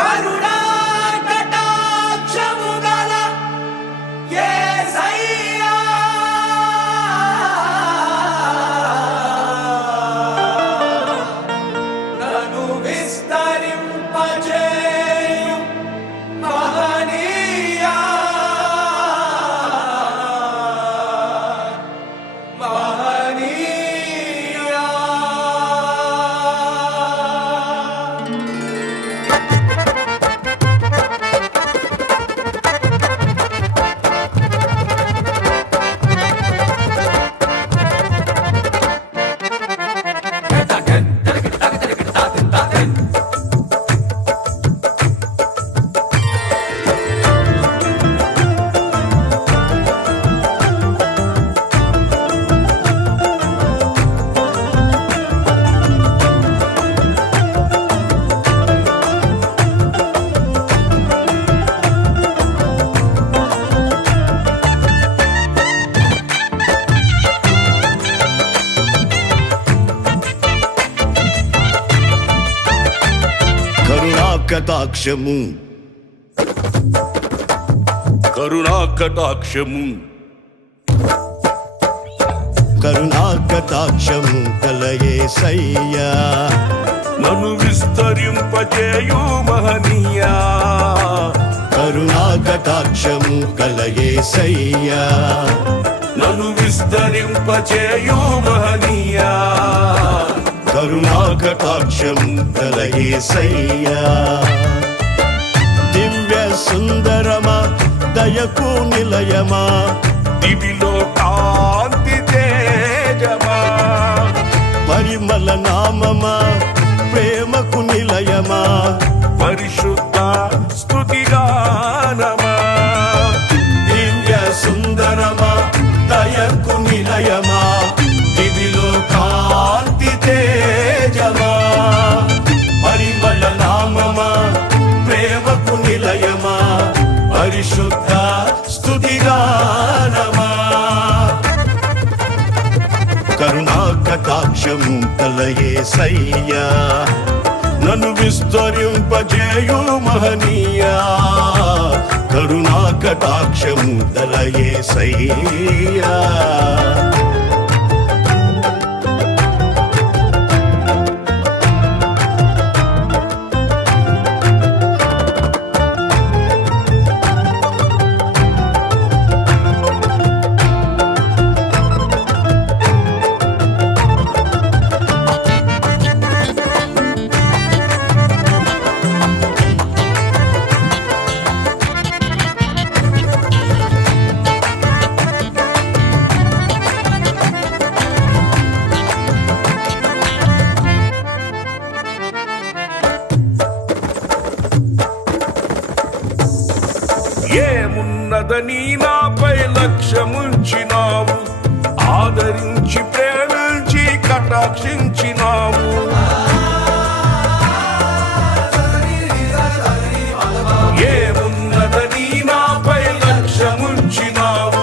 కరుణా కటాక్షము గల యేసయ్యా నన్ను విస్తరింపజేయు మహనీయా మహనీయా. కటాక్షము కరుణా కటాక్షము కరుణా కటాక్షము గల యేసయ్యా నన్ను విస్తరింపజేయు మహనీయా కరుణా కటాక్షము గల యేసయ్యా నన్ను విస్తరింపజేయు మహనీయా కరుణా కటాక్షం గల యేసయ్యా దివ్య సుందరమా దయకు నిలయమా దివిలో కాంతి తేజమా పరిమళ నామమా ప్రేమకు నిలయమా పరిశుద్ధ స్తుతిగానమా దివ్య సుందరమా దయకు నిలయమా దివిలో కాంతి తేజమా పరిమళ నామమా ప్రేమకు నిలయమా పరిశుద్ధ స్తుతిగానమా కరుణా కటాక్షము గల యేసయ్యా నన్ను విస్తరింపజేయు మహనీయా కరుణా కటాక్షము గల యేసయ్యా ఏమున్నదని నాపై లక్ష్యముంచినావు ఆదరించి ప్రేమించి కటాక్షించినావు ఏమున్నదని నాపై లక్ష్యముంచినావు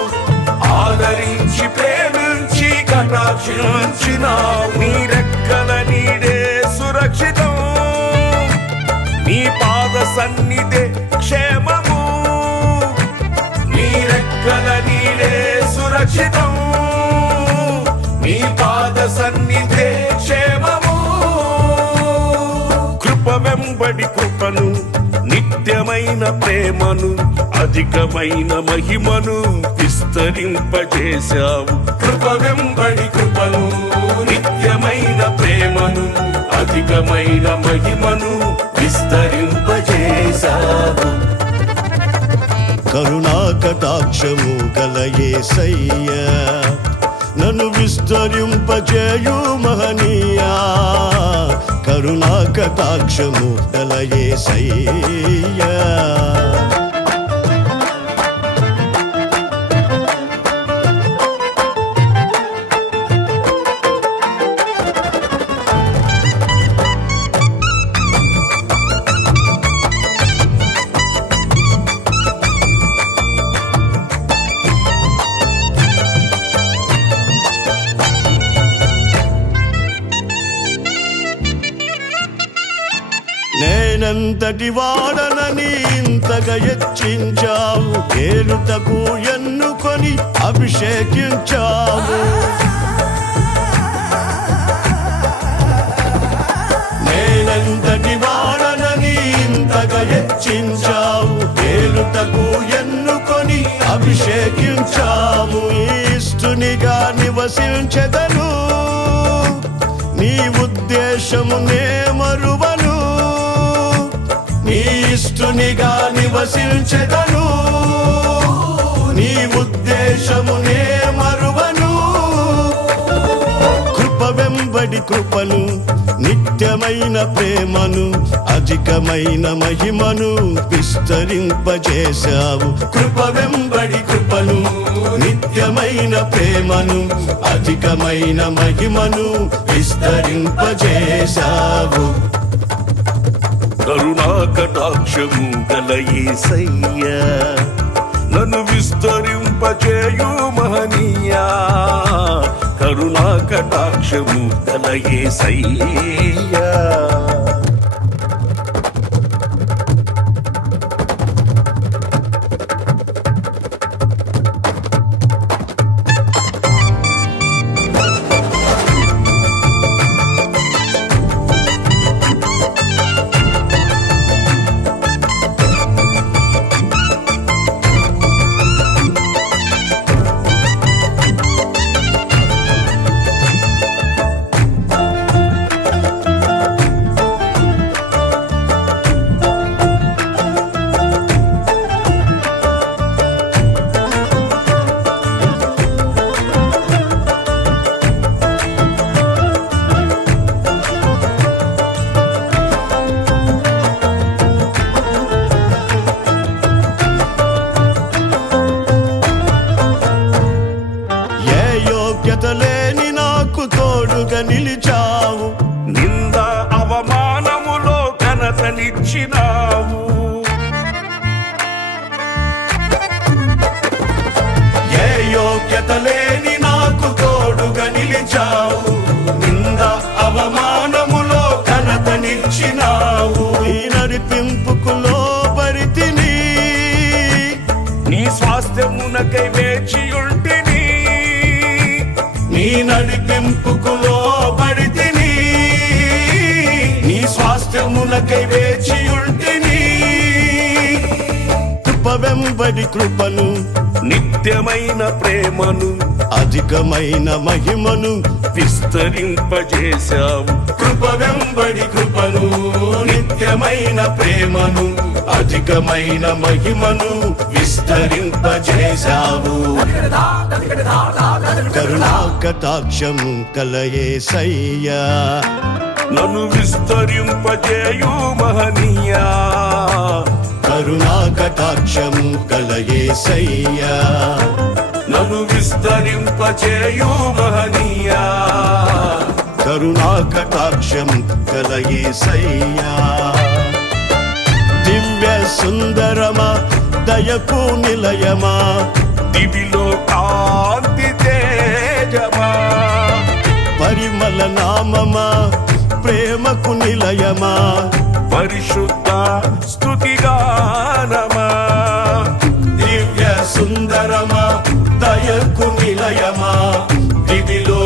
ఆదరించి ప్రేమించి కటాక్షించినావు నీ రెక్కల నీడే సురక్షితం నీ పాద సన్నిధే క్షేమము నీ రెక్కల నీడే సురక్షితం నీ పాద సన్నిధే క్షేమము కృప వెంబడి కృపను నిత్యమైన ప్రేమను అధికమైన మహిమను విస్తరింపజేశావు కృప వెంబడి కృపను నిత్యమైన ప్రేమను అధికమైన మహిమను విస్తరింపజేశావు కరుణా కటాక్షము గల యేసయ్యా నన్ను విస్తరింపజేయు మహనీయా కరుణా కటాక్షము గల యేసయ్యా నేనెంతటి వాడనని ఇంతగా హెచ్చించావు, ఏలుటకు ఎన్నుకొని అభిషేకించావు. నేనెంతటి వాడనని ఇంతగా హెచ్చించావు, ఏలుటకు ఎన్నుకొని అభిషేకించావు. ఇష్టునిగా నివసించెదను, నీ ఉద్దేశము నే మరువను. నీ ఇష్టునిగా నివసించెదను, నీ ఉద్దేశము నే మరువను. కృప వెంబడి కృపను, నిత్యమైన ప్రేమను, అధికమైన మహిమను విస్తరింపజేశావు. కృప వెంబడి కృపను, నిత్యమైన ప్రేమను, అధికమైన మహిమను విస్తరింపజేశావు. కరుణా కటాక్షము గల యేసయ్యా, నన్ను విస్తరింపజేయు మహనీయా. కరుణా కటాక్షము గల యేసయ్యా. లేని నాకు తోడుగా నిలిచావు, నింద అవమానములో ఘనతనిచ్చినావు. ఏ యోగ్యత లేని నాకు తోడుగా నిలిచావు, నింద అవమానములో ఘనతనిచ్చినావు. నీ నడిపింపుకు లోబడితిని, నీ స్వాస్థ్యమునకై వేచియుంటిని. నీ నడిపింపుకు లోబడితిని, నీ స్వాస్థ్యములకై వేచియుంటిని. కృప వెంబడి కృపను, నిత్యమైన ప్రేమను, అధికమైన మహిమను విస్తరింపజేశావు. కృప వెంబడి కృపను, నిత్యమైన ప్రేమను, అధికమైన మహిమను విస్తరింపజేశావు. కరుణా కటాక్షము కల యేసయ్యా, నన్ను విస్తరింపజేయు మహనీయా. కరుణా కటాక్షము కల యేసయ్యా, నన్ను విస్తరింపజేయు మహనీయా. కరుణా కటాక్షం కల యేసయ్యా. దివ్య సుందరమా, దయకు నిలయమా, దివిలో కాంతి తేజమా. పరిమళ నామమా, ప్రేమకు నిలయమా, పరిశుద్ధ స్తుతిగానమా. దివ్య సుందరమా, దయకు నిలయమా, దివిలో